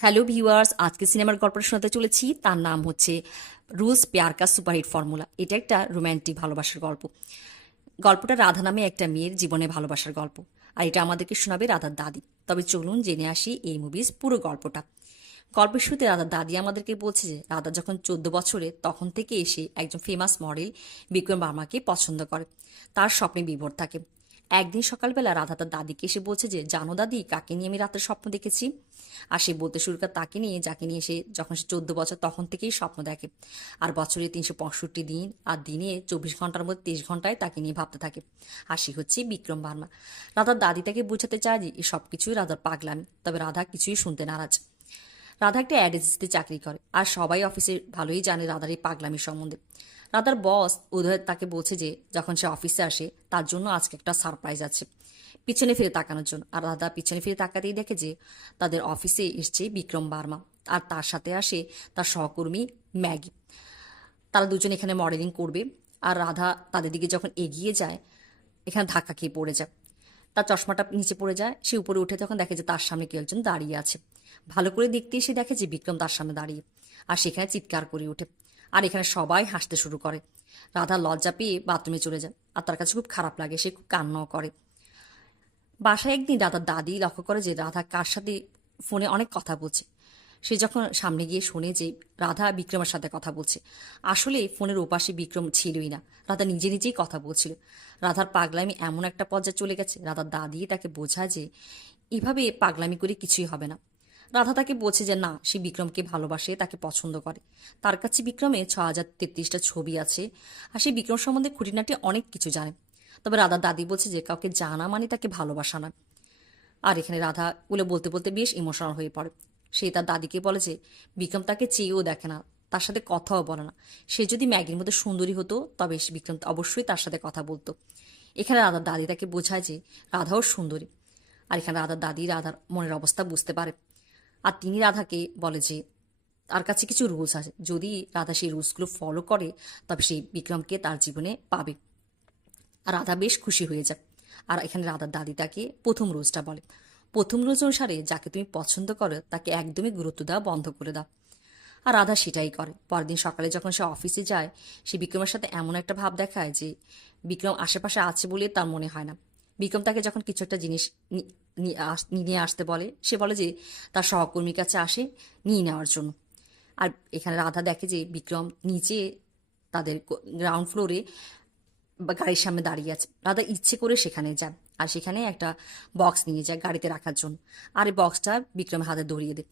Hello viewers, আজকে সিনেমার গল্পটা শোনাতে চলেছি। তার নাম হচ্ছে রুলস প্যার কা সুপারহিট ফর্মুলা। এটা একটা রোম্যান্টিক ভালোবাসার গল্প। গল্পটা রাধা নামে একটা মেয়ের জীবনে ভালোবাসার গল্প, আর এটা আমাদেরকে শোনাবে রাধার দাদি। তবে চলুন জেনে আসি এই মুভির পুরো গল্পটা। গল্পের শুরুতে রাধার দাদি আমাদেরকে বলছে যে রাধা যখন 14 বছরে তখন থেকে এসে একজন ফেমাস মডেল বিক্রম বার্মাকে পছন্দ করে, তার স্বপ্নে বিভোর থাকে। একদিন সকালবেলা রাধা তার দাদিকে এসে বলছে যে জানো দাদি, কাকে নিয়ে আমি রাতের স্বপ্ন দেখেছি। আর সে বলতে শুরু করে তাকে নিয়ে, যাকে নিয়ে সে যখন সে 14 বছর তখন থেকেই স্বপ্ন দেখে। আর বছরে 365 দিন, আর দিনে 24 ঘন্টার মধ্যে 23 ঘন্টায় তাকে নিয়ে ভাবতে থাকে। আর সে হচ্ছে বিক্রম বার্মা। রাধার দাদি তাকে বোঝাতে চায় যে এই সব কিছুই রাধার পাগলামি, তবে রাধা কিছুই শুনতে নারাজ। রাধা একটা অ্যাড এজেন্সিতে চাকরি করে, আর সবাই অফিসে ভালোই জানে রাধার এই পাগলামি সম্বন্ধে। রাধার বস উদয় তাকে বলছে যে যখন সে অফিসে আসে তার জন্য আজকে একটা সারপ্রাইজ আছে, পিছনে ফিরে তাকানোর জন্য। আর রাধা পিছনে ফিরে তাকাতেই দেখে যে তাদের অফিসে এসছে বিক্রম বার্মা, আর তার সাথে আসে তার সহকর্মী ম্যাগি। তারা দুজন এখানে মডেলিং করবে। আর রাধা তাদের দিকে যখন এগিয়ে যায়, এখানে ধাক্কা খেয়ে পড়ে যায়। তার চশমাটা নিচে পড়ে যায়। সে উপরে উঠে তখন দেখে যে তার সামনে কেউ একজন দাঁড়িয়ে আছে। ভালো করে দেখতে এসে দেখে যে বিক্রম তার সামনে দাঁড়িয়ে, আর সেখানে চিৎকার করে ওঠে। আর এখানে সবাই হাসতে শুরু করে। রাধা লজ্জা পেয়ে বাথরুমে চলে যায়, আর তার কাছে খুব খারাপ লাগে, সে খুব কান্নাও করে। বাসায় একদিন রাধার দাদি লক্ষ্য করে যে রাধা কার সাথে ফোনে অনেক কথা বলছে। সে যখন সামনে গিয়ে শোনে যে রাধা বিক্রমের সাথে কথা বলছে, আসলে ফোনের ওপাশে বিক্রম ছিলই না, রাধা নিজে নিজেই কথা বলছিল। রাধার পাগলামি এমন একটা পর্যায়ে চলে গেছে, রাধার দাদি তাকে বোঝায় যে এভাবে পাগলামি করে কিছুই হবে না। রাধা তাকে বলছে যে না, সে বিক্রমকে ভালোবাসে, তাকে পছন্দ করে। তার কাছে বিক্রমে 6033টা ছবি আছে, আর সে বিক্রম সম্বন্ধে খুঁটিনাটি অনেক কিছু জানে। তবে রাধার দাদি বলছে যে কাউকে জানা মানে তাকে ভালোবাসা না। আর এখানে রাধা বলে বলতে বলতে বেশ ইমোশনাল হয়ে পড়ে। সে তার দাদিকে বলে যে বিক্রম তাকে চেয়েও দেখে না, তার সাথে কথাও বলে না। সে যদি ম্যাগির মধ্যে সুন্দরী হতো তবে সে বিক্রম অবশ্যই তার সাথে কথা বলতো। এখানে রাধার দাদি তাকে বোঝায় যে রাধাও সুন্দরী। আর এখানে রাধার দাদি রাধার মনের অবস্থা বুঝতে পারে। আর তিনি রাধাকে বলে যে তার কাছে কিছু রুলস আছে, যদি রাধা সেই রুলসগুলো ফলো করে তবে সেই বিক্রমকে তার জীবনে পাবে। আর রাধা বেশ খুশি হয়ে যায়। আর এখানে রাধার দাদি তাকে প্রথম রোজটা বলে, প্রথম রোজ অনুসারে যাকে তুমি পছন্দ করো তাকে একদমই গুরুত্ব দেওয়া বন্ধ করে দাও। আর রাধা সেটাই করে। পরের দিন সকালে যখন সে অফিসে যায়, সে বিক্রমের সাথে এমন একটা ভাব দেখায় যে বিক্রম আশেপাশে আছে বলে তার মনে হয় না। বিক্রম তাকে যখন কিছু একটা জিনিস নিয়ে আসতে বলে, সে বলে যে তার সহকর্মীর কাছে আসে নিয়ে নেওয়ার জন্য। আর এখানে রাধা দেখে যে বিক্রম নিচে তাদের গ্রাউন্ড ফ্লোরে বা গাড়ির সামনে দাঁড়িয়ে আছে। রাধা ইচ্ছে করে সেখানে যায়, আর সেখানে একটা বক্স নিয়ে যায় গাড়িতে রাখার জন্য। আর এই বক্সটা বিক্রমের হাতে ধরিয়ে দেয়।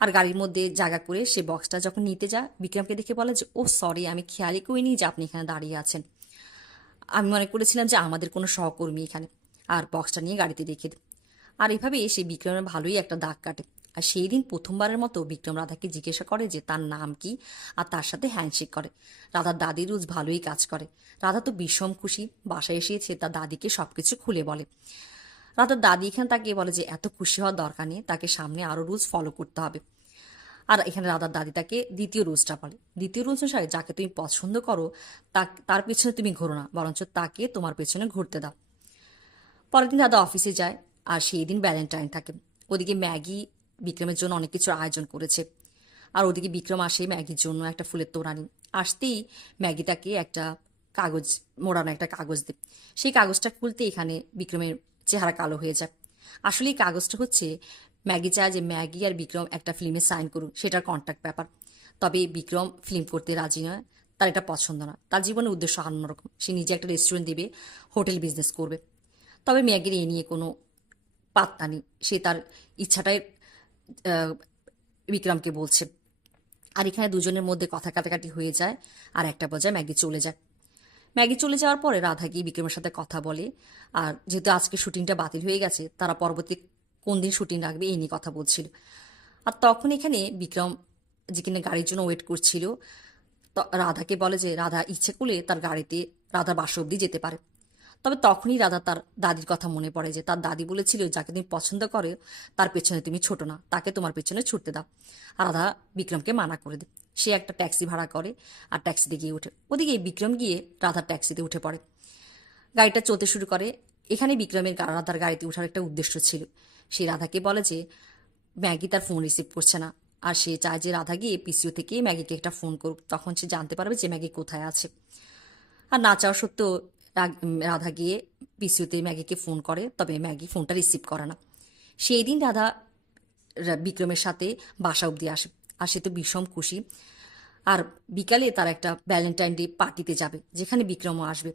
আর গাড়ির মধ্যে জায়গা করে সে বক্সটা যখন নিতে যায়, বিক্রমকে দেখে বলে যে ও সরি, আমি খেয়ালই করিনি যে আপনি এখানে দাঁড়িয়ে আছেন। আমি মনে করেছিলাম যে আমাদের কোনো সহকর্মী এখানে। আর বক্সটা নিয়ে গাড়িতে রেখে দেয়। আর এভাবে সে বিক্রমের ভালোই একটা দাগ কাটে। আর সেই দিন প্রথমবারের মতো বিক্রম রাধাকে জিজ্ঞাসা করে যে তার নাম কি, আর তার সাথে হ্যান্ডশেক করে। রাধার দাদির রোজ ভালোই কাজ করে। রাধা তো বিষম খুশি। বাসায় এসেছে তার দাদিকে সবকিছু খুলে বলে। রাধার দাদি এখানে তাকে বলে যে এত খুশি হওয়ার দরকার নেই, তাকে সামনে আরও রুলস ফলো করতে হবে। আর এখানে রাধার দাদি তাকে দ্বিতীয় রুলসটা বলে, দ্বিতীয় রুলস অনুসারে যাকে তুমি পছন্দ করো তার পেছনে তুমি ঘোরো না, বরঞ্চ তাকে তোমার পেছনে ঘুরতে দাও। পরের দিন দাদা অফিসে যায়, আর সেই দিন ভ্যালেন্টাইন থাকে। ওদিকে ম্যাগি বিক্রমের জন্য অনেক কিছু আয়োজন করেছে। আর ওদিকে বিক্রম আসে ম্যাগির জন্য একটা ফুলের তোড়া নিয়ে। আসতেই ম্যাগি তাকে একটা কাগজ, মোড়ানো একটা কাগজ দেয়। সেই কাগজটা খুলতে এখানে বিক্রমের চেহারা কালো হয়ে যায়। আসলে এই কাগজটা হচ্ছে ম্যাগি চায় যে ম্যাগি আর বিক্রম একটা ফিল্মে সাইন করুক, সেটার কন্ট্রাক্ট ব্যাপার। তবে বিক্রম ফিল্ম করতে রাজি নয়, তার এটা পছন্দ না। তার জীবনের উদ্দেশ্য অন্যরকম, সে নিজে একটা রেস্টুরেন্ট দেবে, হোটেল বিজনেস করবে। তবে ম্যাগির এ নিয়ে কোনো পাত্তা নেই, সে তার ইচ্ছাটাই আহ, বিক্রমকে বলছে। আর এখানে দুজনের মধ্যে কথা কাটাকাটি হয়ে যায়। আর একটা পর্যায়ে ম্যাগি চলে যায়। ম্যাগি চলে যাওয়ার পরে রাধা গিয়ে বিক্রমের সাথে কথা বলে। আর যেহেতু আজকে শুটিংটা বাতিল হয়ে গেছে, তারা পরবর্তী কোন দিন শুটিং রাখবে এই নিয়ে কথা বলছিল। আর তখন এখানে বিক্রম যে কিনা গাড়ির জন্য ওয়েট করছিল, তো রাধাকে বলে যে রাধা ইচ্ছে করলে তার গাড়িতে রাধার বাসা অব্দি যেতে পারে। তবে তখনই রাধা তার দাদির কথা মনে পড়ে যে তার দাদি বলেছিল যাকে তুমি পছন্দ করে তার পেছনে তুমি ছোট না, তাকে তোমার পেছনে ছুটতে দাও। আর রাধা বিক্রমকে মানা করে দেয়। সে একটা ট্যাক্সি ভাড়া করে আর ট্যাক্সিতে গিয়ে ওঠে। ওদিকে বিক্রম গিয়ে রাধার ট্যাক্সিতে উঠে পড়ে। গাড়িটা চলতে শুরু করে। এখানে বিক্রমের রাধার গাড়িতে ওঠার একটা উদ্দেশ্য ছিল। সে রাধাকে বলে যে ম্যাগি তার ফোন রিসিভ করছে না। আর সে চায় যে রাধা গিয়ে পিসিও থেকে ম্যাগিকে একটা ফোন করুক, তখন সে জানতে পারবে যে ম্যাগি কোথায় আছে। আর না চাওয়া সত্ত্বেও রাধা গিয়ে পিসিওতে ম্যাগিকে ফোন করে, তবে ম্যাগি ফোনটা রিসিভ করে না। সেই দিন রাধা বিক্রমের সাথে বাসা অবধি আসে, আর সে তো বিষম খুশি। আর বিকালে তার একটা ভ্যালেন্টাইন ডে পার্টিতে যাবে, যেখানে বিক্রমও আসবে।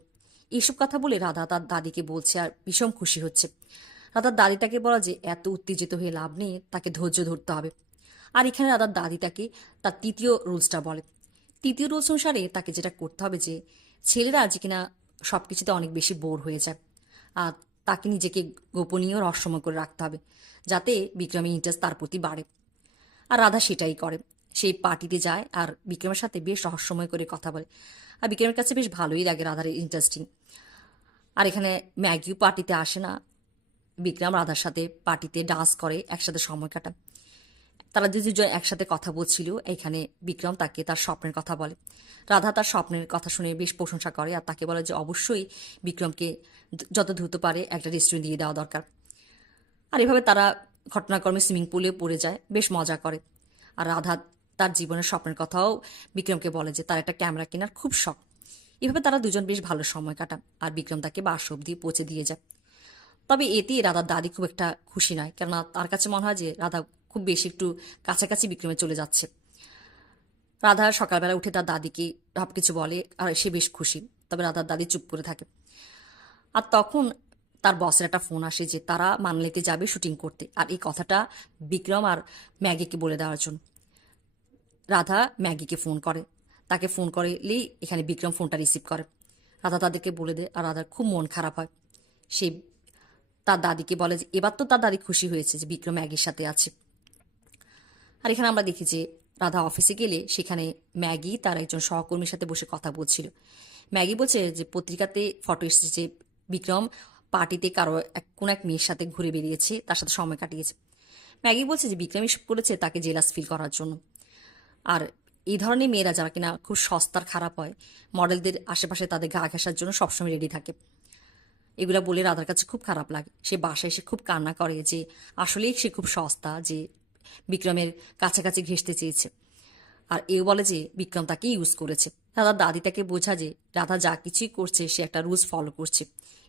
এইসব কথা বলে রাধা তার দাদিকে বলছে আর বিষম খুশি হচ্ছে। রাধার দাদি তাকে বলা যে এত উত্তেজিত হয়ে লাভ নেই, তাকে ধৈর্য ধরতে হবে। আর এখানে রাধার দাদি তাকে তার তৃতীয় রুলসটা বলে। তৃতীয় রুলস অনুসারে তাকে যেটা করতে হবে যে ছেলেরা যে কিনা সব কিছুতে অনেক বেশি বোর হয়ে যায়, আর তাকে নিজেকে গোপনীয় রহস্যময় করে রাখতে হবে, যাতে বিক্রমের ইন্টারেস্ট তার প্রতি বাড়ে। আর রাধা সেটাই করে। সেই পার্টিতে যায় আর বিক্রমের সাথে বেশ রহস্যময় করে কথা বলে। আর বিক্রমের কাছে বেশ ভালোই লাগে রাধার ইন্টারেস্টিং। আর এখানে ম্যাগিও পার্টিতে আসে না। বিক্রম রাধার সাথে পার্টিতে ডান্স করে, একসাথে সময় কাটায়। তারা দুজন একসাথে কথা বলছিল। এখানে বিক্রম তাকে তার স্বপ্নের কথা বলে। রাধা তার স্বপ্নের কথা শুনে বেশ প্রশংসা করে, আর তাকে বলে যে অবশ্যই বিক্রমকে যত দ্রুত পারে একটা রেস্টুরেন্ট দিয়ে দেওয়া দরকার। আর এভাবে তারা ঘটনাক্রমে সুইমিং পুলে পড়ে যায়, বেশ মজা করে। আর রাধা তার জীবনের স্বপ্নের কথাও বিক্রমকে বলে যে তার একটা ক্যামেরা কেনার খুব শখ। এভাবে তারা দুজন বেশ ভালো সময় কাটান, আর বিক্রম তাকে বাস অবধি পৌঁছে দিয়ে যায়। তবে এতে রাধার দাদি খুব একটা খুশি নয়, কেননা তার কাছে মনে হয় যে রাধা খুব বেশি একটু কাছাকাছি বিক্রমে চলে যাচ্ছে। রাধা সকালবেলা উঠে তার দাদিকে সব কিছু বলে, আর সে বেশ খুশি। তবে রাধার দাদি চুপ করে থাকে। আর তখন তার বসের একটা ফোন আসে যে তারা মানালিতে যাবে শুটিং করতে, আর এই কথাটা বিক্রম আর ম্যাগিকে বলে দেওয়ার জন্য। রাধা ম্যাগিকে ফোন করে, তাকে ফোন করলেই এখানে বিক্রম ফোনটা রিসিভ করে। রাধা তাদেরকে বলে দেয়, আর রাধার খুব মন খারাপ হয়। সে তার দাদিকে বলে যে এবার তো তার দাদি খুশি হয়েছে যে বিক্রম ম্যাগির সাথে আছে। আর এখানে আমরা দেখি যে রাধা অফিসে গেলে সেখানে ম্যাগি তার একজন সহকর্মীর সাথে বসে কথা বলছিল। ম্যাগি বলছে যে পত্রিকাতে ফটো এসেছে যে বিক্রম পার্টিতে কারো কোন এক মেয়ের সাথে ঘুরে বেরিয়েছে, তার সাথে সময় কাটিয়েছে। ম্যাগি বলছে যে বিক্রম এসব করেছে তাকে জেলাস ফিল করার জন্য। আর এই ধরনের মেয়েরা যারা কিনা খুব সস্তার খারাপ হয়, মডেলদের আশেপাশে তাদের গা ঘেঁষার জন্য সবসময় রেডি থাকে। এগুলা বলে রাধার কাছে খুব খারাপ লাগে। সে বাসায় এসে খুব কান্না করে যে আসলেই সে খুব সস্তা, যে বিক্রমের কাছাকাছি ঘেঁষতে চেয়েছে। আর এও বলে যে বিক্রম তাকে ইউজ করেছে। রাধার দাদি তাকে বোঝা যে রাধা যা কিছুই করছে সে একটা রুলস ফলো করছে,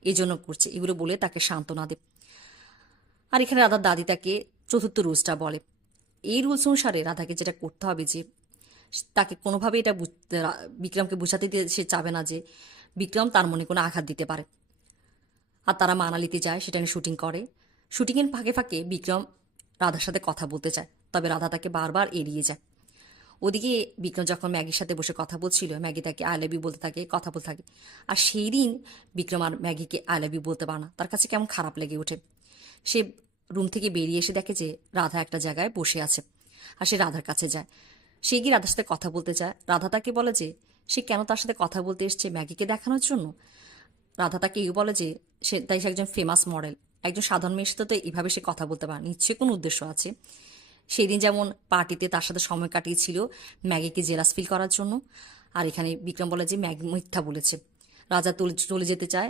এই জন্য করছে, এগুলো বলে তাকে সান্ত্বনা দেয়। আর এখানে রাধার দাদি তাকে চতুর্থ রুলসটা বলে। এই রুলস অনুসারে রাধাকে যেটা করতে হবে যে তাকে কোনোভাবে এটা বিক্রমকে বোঝাতে দিয়ে সে চাবে না যে বিক্রম তার মনে কোনো আঘাত দিতে পারে। আর তারা মানালিতে যায়, সেটা নিয়ে শুটিং করে। শুটিংয়ের ফাঁকে ফাঁকে বিক্রম রাধার সাথে কথা বলতে চায়, তবে রাধা তাকে বারবার এড়িয়ে যায়। ওদিকে বিক্রম যখন ম্যাগির সাথে বসে কথা বলছিল, ম্যাগি তাকে আই লাভ ইউ বলতে থাকে, কথা বলতে থাকে। আর সেই দিন বিক্রম আর ম্যাগিকে আই লাভ ইউ বলতে পারে না, তার কাছে কেমন খারাপ লেগে ওঠে। সে রুম থেকে বেরিয়ে এসে দেখে যে রাধা একটা জায়গায় বসে আছে, আর সে রাধার কাছে যায়। সে গিয়ে রাধার সাথে কথা বলতে চায়। রাধা তাকে বলে যে সে কেন তার সাথে কথা বলতে এসছে, ম্যাগিকে দেখানোর জন্য। রাধা তাকে এই বলে যে সে একজন ফেমাস মডেল, একজন সাধারণ মেয়ের সাথে তো এইভাবে সে কথা বলতে পারে, নিশ্চয়ই কোনো উদ্দেশ্য আছে। সেই দিন যেমন পার্টিতে তার সাথে সময় কাটিয়েছিল ম্যাগিকে জেলাস ফিল করার জন্য। আর এখানে বিক্রম বলে যে ম্যাগি মিথ্যা বলেছে। রাজা চলে যেতে চায়,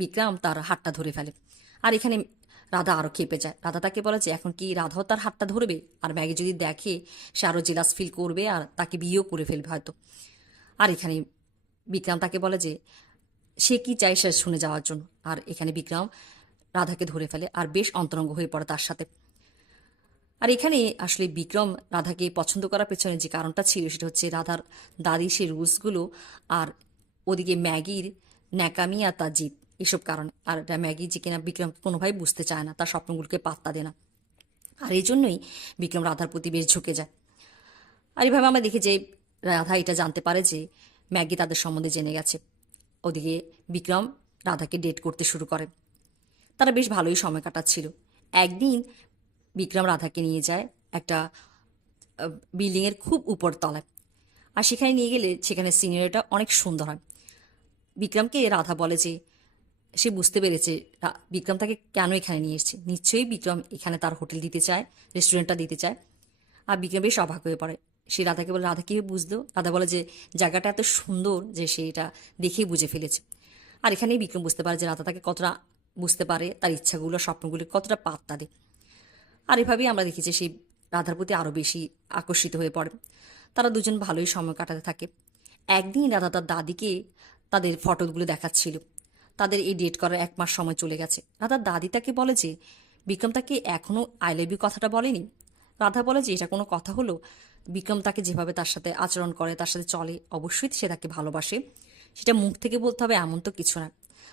বিক্রম তার হাতটা ধরে ফেলে। আর এখানে রাধা আরও খেপে যায়। রাধা তাকে বলে যে এখন কি রাধাও তার হাতটা ধরবে, আর ম্যাগি যদি দেখে সে আরও জেলাস ফিল করবে আর তাকে বিয়েও করে ফেলবে হয়তো। আর এখানে বিক্রম তাকে বলে যে সে কি চায় সে শুনে যাওয়ার জন্য। আর এখানে বিক্রম রাধাকে ধরে ফেলে আর বেশ অন্তরঙ্গ হয়ে পড়ে তার সাথে। আর এখানে আসলে বিক্রম রাধাকে পছন্দ করার পেছনে যে কারণটা ছিল সেটা হচ্ছে রাধার দাদি সে রুলসগুলো, আর ওদিকে ম্যাগির ন্যাকামি আর তার জিদ, এসব কারণে। আর ম্যাগি যে কিনা বিক্রম কোনোভাবে বুঝতে চায় না, তার স্বপ্নগুলোকে পাত্তা দেয় না। আর এই জন্যই বিক্রম রাধার প্রতি বেশ ঝুঁকে যায়। আর এইভাবে আমরা দেখি যে রাধা এটা জানতে পারে যে ম্যাগি তাদের সম্বন্ধে জেনে গেছে। ওদিকে বিক্রম রাধাকে ডেট করতে শুরু করে। তারা বেশ ভালোই সময় কাটাচ্ছিল। একদিন বিক্রম রাধাকে নিয়ে যায় একটা বিল্ডিংয়ের খুব উপর তলায়। আর সেখানে নিয়ে গেলে সেখানে সিনারিটা অনেক সুন্দর হয়। বিক্রমকে রাধা বলে যে সে বুঝতে পেরেছে বিক্রম তাকে কেন এখানে নিয়ে এসেছে। নিশ্চয়ই বিক্রম এখানে তার হোটেল দিতে চায়, রেস্টুরেন্টটা দিতে চায়। আর বিক্রম বেশ অবাক হয়ে পড়ে। সে রাধাকে বলে রাধা কীভাবে বুঝলো। রাধা বলে যে জায়গাটা এত সুন্দর যে সে এটা দেখেই বুঝে ফেলেছে। আর এখানেই বিক্রম বুঝতে পারে যে রাধা তাকে কতটা বুঝতে পারে, তার ইচ্ছাগুলো স্বপ্নগুলো কতটা পাত্তা দেয়। আর এভাবেই আমরা দেখি যে সেই রাধার প্রতি আরও বেশি আকর্ষিত হয়ে পড়ে। তারা দুজন ভালোই সময় কাটাতে থাকে। একদিন রাধা তার দাদিকে তাদের ফটোগুলো দেখাচ্ছিল। তাদের এই ডেট করার 1 মাস সময় চলে গেছে। রাধার দাদি তাকে বলে যে বিক্রম তাকে এখনও আই লাভ ইউ কথাটা বলেনি। রাধা বলে যে এটা কোনো কথা হলো? বিক্রম তাকে যেভাবে তার সাথে আচরণ করে, তার সাথে চলে, অবশ্যই সে তাকে ভালোবাসে। সেটা মুখ থেকে বলতে হবে এমন তো কিছু না।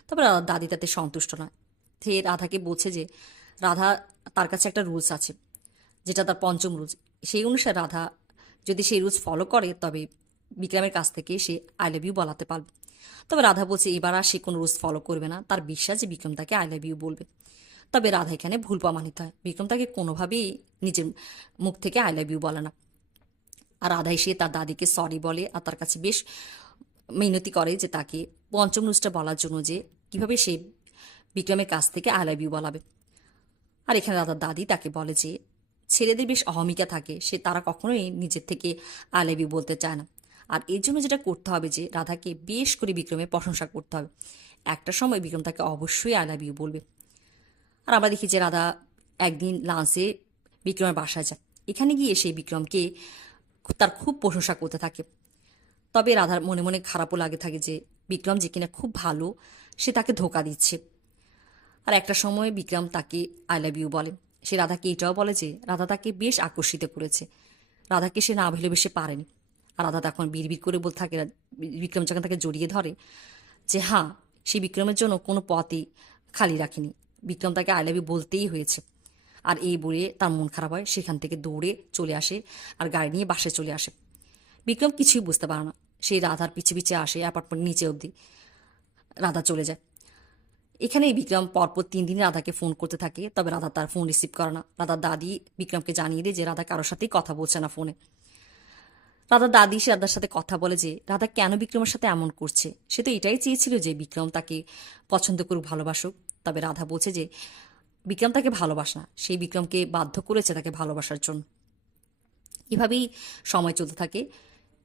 তবে রাধার দাদি তাতে সন্তুষ্ট নয়। সে রাধাকে বলছে যে রাধা তার কাছে একটা রুলস আছে, যেটা তার পঞ্চম রুলস। সেই অনুসারে রাধা যদি সেই রুলস ফলো করে তবে বিক্রমের কাছ থেকে সে আই লাভ ইউ বলাতে পারবে। তবে রাধা বলছে এবার আর সে কোনো রুলস ফলো করবে না, তার বিশ্বাস যে বিক্রম তাকে আই লাভ ইউ বলবে। তবে রাধা এখানে ভুল প্রমাণিত হয়। বিক্রম তাকে কোনোভাবেই নিজের মুখ থেকে আই লাভ ইউ বলে না। আর রাধা এসে তার দাদিকে সরি বলে আর তার কাছে বেশ মিনতি করে যে তাকে পঞ্চম রুলসটা বলার জন্য, যে কিভাবে সে বিক্রমের কাছ থেকে আই লাভ ইউ বলাবে। আর এখানে রাধার দাদি তাকে বলে যে ছেলেদের বেশ অহমিকা থাকে, সে তারা কখনোই নিজের থেকে আই লাভ ইউ বলতে চায় না। আর এর জন্য যেটা করতে হবে যে রাধাকে বেশ করে বিক্রমের প্রশংসা করতে হবে। একটা সময় বিক্রম তাকে অবশ্যই আই লাভ ইউ বলবে। আর আমরা দেখি যে রাধা একদিন লাঞ্চে বিক্রমের বাসায় যায়। এখানে গিয়ে সেই বিক্রমকে তার খুব প্রশংসা করতে থাকে। তবে রাধার মনে মনে খারাপও লাগে থাকে যে বিক্রম যে কিনা খুব ভালো, সে তাকে ধোকা দিচ্ছে। আর একটা সময় বিক্রম তাকে আই লাভ ইউ বলে। সে রাধাকে এটাও বলে যে রাধা তাকে বেশ আকর্ষিত করেছে, রাধাকে সে না ভালোবেসে পারেনি। আর রাধা তখন বিড়বিড় করে বলতে থাকে, বিক্রম যখন তাকে জড়িয়ে ধরে, যে হ্যাঁ, সে বিক্রমের জন্য কোনো পথই খালি রাখেনি, বিক্রম তাকে আই লাভ ইউ বলতেই হয়েছে। আর এই বলে তার মন খারাপ হয়, সেখান থেকে দৌড়ে চলে আসে আর গাড়ি নিয়ে বাসায় চলে আসে। বিক্রম কিছুই বুঝতে পারে না, সেই রাধার পিছে পিছে আসে অ্যাপার্টমেন্ট নিচে অবধি রাধা চলে যায়। এখানেই বিক্রম পরপর 3 দিন রাধাকে ফোন করতে থাকে, তবে রাধা তার ফোন রিসিভ করে না। রাধার দাদি বিক্রমকে জানিয়ে দেয় যে রাধা কারোর সাথেই কথা বলছে না ফোনে। রাধার দাদি সে রাধার সাথে কথা বলে যে রাধা কেন বিক্রমের সাথে এমন করছে, সে তো এটাই চেয়েছিল যে বিক্রম তাকে পছন্দ করুক, ভালোবাসুক। তবে রাধা বলছে যে বিক্রম তাকে ভালোবাসে না, সেই বিক্রমকে বাধ্য করেছে তাকে ভালোবাসার জন্য। এভাবেই সময় চলতে থাকে।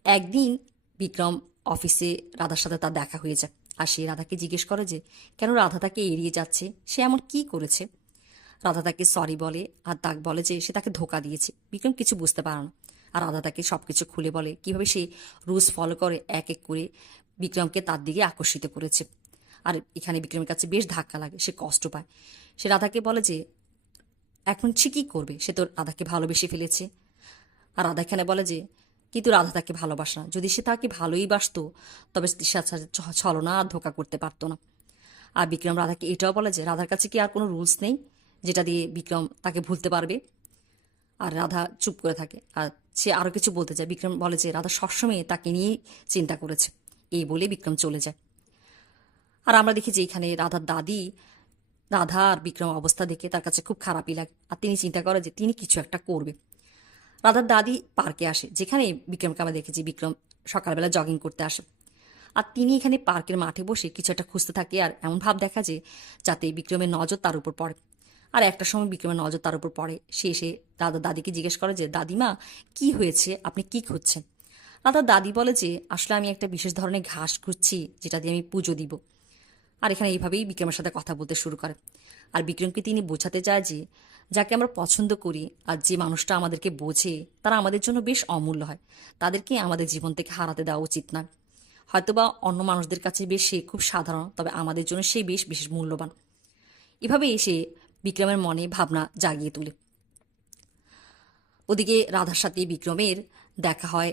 একদিন বিক্রম অফিসে রাধার সাথে তার দেখা হয়ে যায়। আর সে রাধাকে জিজ্ঞেস করে যে কেন রাধা তাকে এড়িয়ে যাচ্ছে, সে এমন কি করেছে। রাধা তাকে সরি বলে আর তাকে বলে যে সে তাকে ধোকা দিয়েছে। বিক্রম কিছু বুঝতে পারে না। আর রাধা তাকে সব কিছু খুলে বলে কিভাবে সে রুলস ফলো করে এক এক করে বিক্রমকে তার দিকে আকর্ষিত করেছে। আর এখানে বিক্রমের কাছে বেশ ধাক্কা লাগে, সে কষ্ট পায়। সে রাধাকে বলে যে এখন সে কী করবে, সে তো রাধাকে ভালোবেসে ফেলেছে। আর রাধা এখানে বলে যে কিন্তু রাধা তাকে ভালোবাসে না, যদি সে তাকে ভালোই বাসতো তবে সে ছলনা আর ধোকা করতে পারতো না। আর বিক্রম রাধাকে এটাও বলে যে রাধার কাছে কি আর কোনো রুলস নেই যেটা দিয়ে বিক্রম তাকে ভুলতে পারবে। আর রাধা চুপ করে থাকে। আর সে আরও কিছু বলতে চায়। বিক্রম বলে যে রাধা সবসময় তাকে নিয়েই চিন্তা করেছে। এই বলে বিক্রম চলে যায়। আর আমরা দেখি যে এখানে রাধার দাদি রাধা আর বিক্রম অবস্থা দেখে তার কাছে খুব খারাপই লাগে। আর তিনি চিন্তা করে যে তিনি কিছু একটা করবে। রাধার দাদি পার্কে আসে, যেখানে বিক্রমকে আমরা দেখেছি বিক্রম সকালবেলা জগিং করতে আসে। আর তিনি এখানে পার্কের মাঠে বসে কিছু একটা খুঁজতে থাকে। আর এমন ভাব দেখা যায় যাতে বিক্রমের নজর তার উপর পড়ে। আর একটা সময় বিক্রমের নজর তার উপর পড়ে। সে এসে রাধার দাদিকে জিজ্ঞেস করে যে দাদিমা, কি হয়েছে, আপনি কি খুঁজছেন। রাধার দাদি বলে যে আসলে আমি একটা বিশেষ ধরনের ঘাস খুঁজছি যেটা দিয়ে আমি পুজো দিব। আর এখানে এইভাবেই বিক্রমের সাথে কথা বলতে শুরু করে। আর বিক্রমকে তিনি বোঝাতে চায় যে যাকে আমরা পছন্দ করি আর যে মানুষটা আমাদেরকে বোঝে তারা আমাদের জন্য বেশ অমূল্য হয়, তাদেরকে আমাদের জীবন থেকে হারাতে দেওয়া উচিত না। হয়তোবা অন্য মানুষদের কাছে বেশ সে খুব সাধারণ, তবে আমাদের জন্য সে বেশ বিশেষ মূল্যবান। এভাবেই সে বিক্রমের মনে ভাবনা জাগিয়ে তোলে। ওদিকে রাধার সাথে বিক্রমের দেখা হয়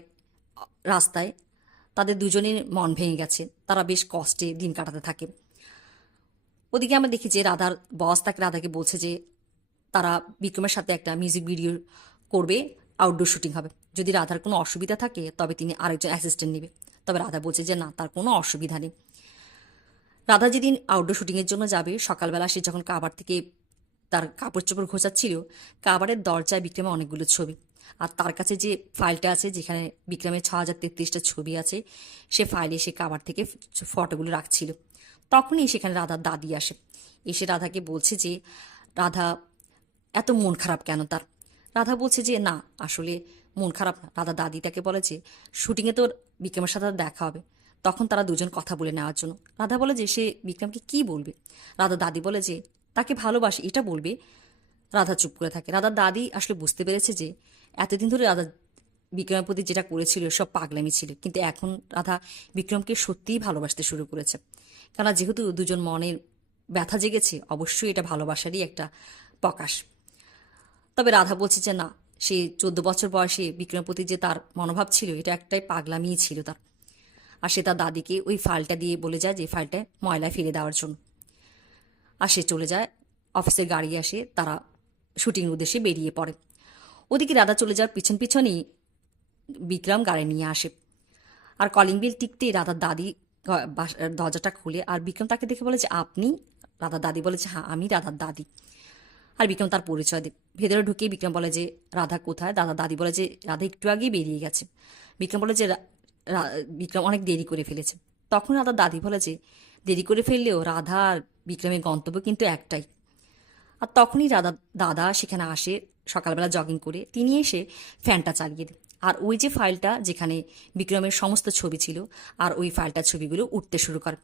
রাস্তায়। তাদের দুজনের মন ভেঙে গেছে, তারা বেশ কষ্টে দিন কাটাতে থাকে। ওদিকে আমরা দেখি যে রাধার বস তাকে রাধাকে বলছে যে তারা বিক্রমের সাথে একটা মিউজিক ভিডিও করবে, আউটডোর শুটিং হবে। যদি রাধার কোনো অসুবিধা থাকে তবে তিনি আরেকজন অ্যাসিস্ট্যান্ট নেবে। তবে রাধা বলছে যে না, তার কোনো অসুবিধা নেই। রাধা যেদিন আউটডোর শুটিংয়ের জন্য যাবে, সকালবেলা সে যখন কাবার থেকে তার কাপড় চোপড় ঘোচাচ্ছিল, কাবারের দরজায় বিক্রমের অনেকগুলো ছবি। আর তার কাছে যে ফাইলটা আছে যেখানে বিক্রমের 6033টা ছবি আছে, সে ফাইলে সে কাবার থেকে ফটোগুলো রাখছিল। তখনই সেখানে রাধার দাদি আসে। এসে রাধাকে বলছে যে রাধা এত মন খারাপ কেন তার। রাধা বলছে যে না, আসলে মন খারাপ না। রাধা দাদি তাকে বলে যে শুটিংয়ে তোর বিক্রমের সাথে দেখা হবে, তখন তারা দুজন কথা বলে নেওয়ার জন্য। রাধা বলে যে সে বিক্রমকে কি বলবে। রাধা দাদি বলে যে তাকে ভালোবাসে এটা বলবে। রাধা চুপ করে থাকে। রাধার দাদি আসলে বুঝতে পেরেছে যে এতদিন ধরে রাধা বিক্রমের প্রতি যেটা করেছিল সব পাগলামি ছিল, কিন্তু এখন রাধা বিক্রমকে সত্যিই ভালোবাসতে শুরু করেছে। কেননা যেহেতু দুজন মনের ব্যথা জেগেছে, অবশ্যই এটা ভালোবাসারই একটা প্রকাশ। তবে রাধা বলছে যে না, সে 14 বছর বয়সে বিক্রমের প্রতি যে তার মনোভাব ছিল এটা একটাই পাগলামিই ছিল তার। আর সে তার দাদিকে ওই ফাইলটা দিয়ে বলে যায় যে এই ফাইলটা ময়লায় ফেলে দেওয়ার জন্য। আর সে চলে যায়, অফিসের গাড়ি আসে, তারা শুটিং উদ্দেশ্যে বেরিয়ে পড়ে। ওদিকে রাধা চলে যাওয়ার পিছন পিছনই বিক্রম গাড়ি নিয়ে আসে। আর কলিং বেল টিকতেই রাধার দাদি দরজাটা খুলে, আর বিক্রম তাকে দেখে বলে যে আপনি? রাধার দাদি বলে যে হ্যাঁ, আমি রাধার দাদি। আর বিক্রম তার পরিচয় দেয়। ভেতরে ঢুকে বিক্রম বলে যে রাধা কোথায়? দাদি বলে যে রাধা একটু আগেই বেরিয়ে গেছে। বিক্রম বলে যে বিক্রম অনেক দেরি করে ফেলেছে। তখন রাধার দাদি বলে যে দেরি করে ফেললেও রাধা আর বিক্রমের গন্তব্য কিন্তু একটাই। আর তখনই দাদা সেখানে আসে সকালবেলা জগিং করে। তিনি এসে ফ্যানটা চালিয়ে দেয়। আর ওই যে ফাইলটা যেখানে বিক্রমের সমস্ত ছবি ছিল, আর ওই ফাইলটার ছবিগুলো উঠতে শুরু করে।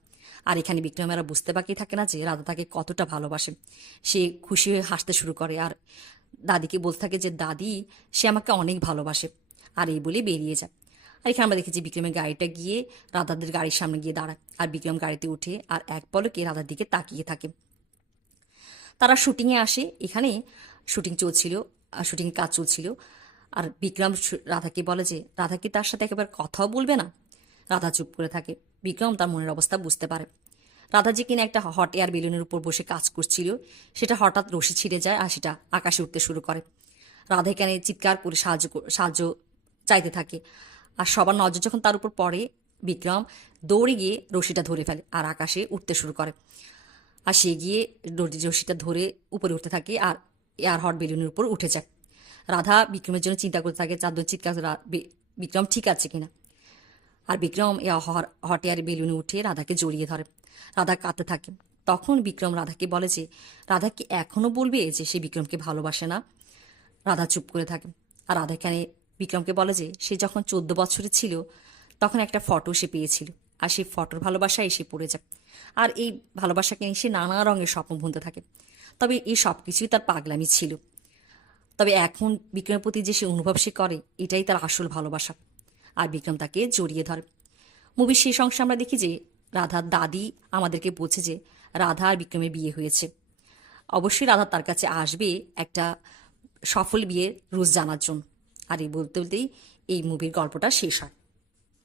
আর এখানে বিক্রমেরা বুঝতে বাকি থাকে না যে রাধা তাকে কতটা ভালোবাসে। সে খুশি হয়ে হাসতে শুরু করে আর দাদিকে বলতে থাকে যে দাদি, সে আমাকে অনেক ভালোবাসে। আর এই বলে বেরিয়ে যায়। আর এখানে আমরা দেখেছি বিক্রমের গাড়িটা গিয়ে রাধাদের গাড়ির সামনে গিয়ে দাঁড়ায়। আর বিক্রম গাড়িতে উঠে আর এক পলকে রাধার দিকে তাকিয়ে থাকে। তারা শুটিংয়ে আসে। এখানে শুটিং চলছিল, শুটিং কাজ চলছিল। আর বিক্রম রাধাকে বলে যে রাধা কি তার সাথে একেবারে কথাও বলবে না? রাধা চুপ করে থাকে। বিক্রম তার মনের অবস্থা বুঝতে পারে। রাধা যে কিনা একটা হট এয়ার বেলুনের উপর বসে কাজ করছিল, সেটা হঠাৎ রশি ছিঁড়ে যায় আর সেটা আকাশে উঠতে শুরু করে। রাধা এখানে চিৎকার করে সাহায্য চাইতে থাকে। আর সবার নজর যখন তার উপর পড়ে, বিক্রম দৌড়ে গিয়ে রশিটা ধরে ফেলে আর আকাশে উঠতে শুরু করে। আর সে গিয়ে রশিটা ধরে উপরে উঠতে থাকে আর এয়ার হট বেলুনের উপর উঠে যায়। রাধা বিক্রমের জন্য চিন্তা করতে থাকে, চারজন চিৎকার করে, বিক্রম ঠিক আছে কিনা। আর বিক্রম হট এয়ার বেলুনে উঠে রাধাকে জড়িয়ে ধরে। রাধা কাঁদতে থাকে। তখন বিক্রম রাধাকে বলে যে রাধা কি এখনও বলবে যে সে বিক্রমকে ভালোবাসে না? রাধা চুপ করে থাকে। আর রাধা এখানে বিক্রমকে বলে যে সে যখন 14 বছরের ছিল তখন একটা ফটো সে পেয়েছিল, আর সেই ফটোর ভালোবাসায় এসে পড়ে যায়। আর এই ভালোবাসাকে নিয়ে সে নানা রঙের স্বপ্ন বুনতে থাকে। তবে এই সব কিছুই তার পাগলামি ছিল। তবে এখন বিক্রমের প্রতি যে সে অনুভব সে করে, এটাই তার আসল ভালোবাসা। আর বিক্রম তাকে জড়িয়ে ধরে। মুভির শেষ অংশে আমরা দেখি যে রাধার দাদি আমাদেরকে বলছে যে রাধা আর বিক্রমের বিয়ে হয়েছে। অবশ্যই রাধা তার কাছে আসবে একটা সফল বিয়ের রুজ জানার জন্য। আর এই বলতে বলতেই এই মুভির গল্পটা শেষ হয়।